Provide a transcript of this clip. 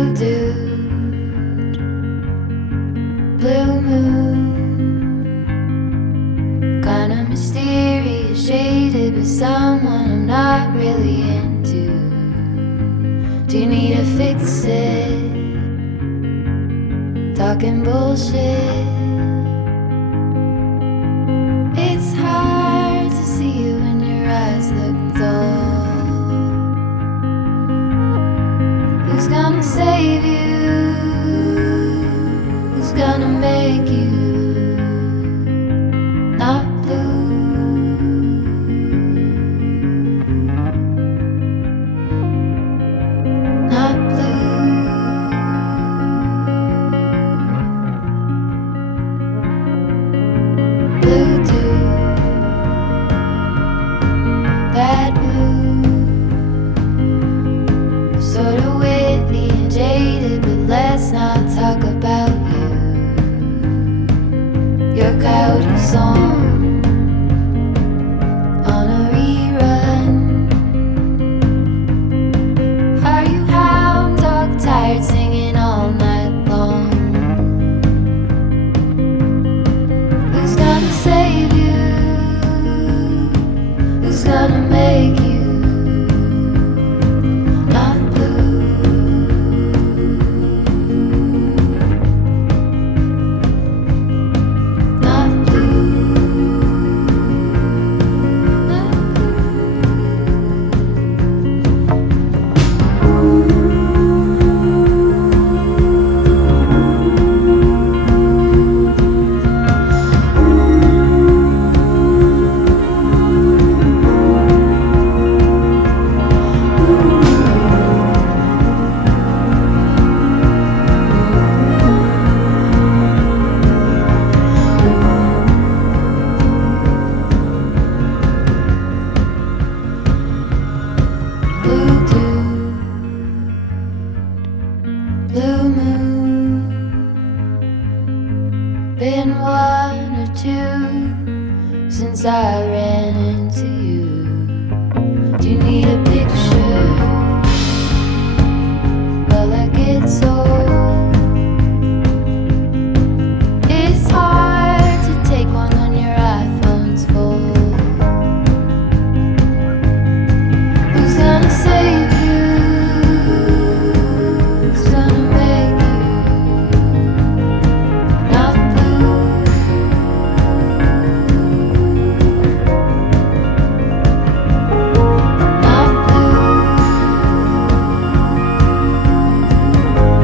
Blue dude, blue moon, kinda mysterious, shaded with someone I'm not really into. Do you need to fix it? Talking bullshit. It's hard to see you when your eyes look dull. Who's gonna save you? Who's gonna make you not blue? Not blue. Blue dude, that mood, sorta witty and jaded, but let's not talk about you. Your coyote song on a rerun. Are you hound dog tired singing all night long? Who's gonna save you? Who's gonna make you not blue? Not blue. Not blue dude, blue moon, been one or two since I ran into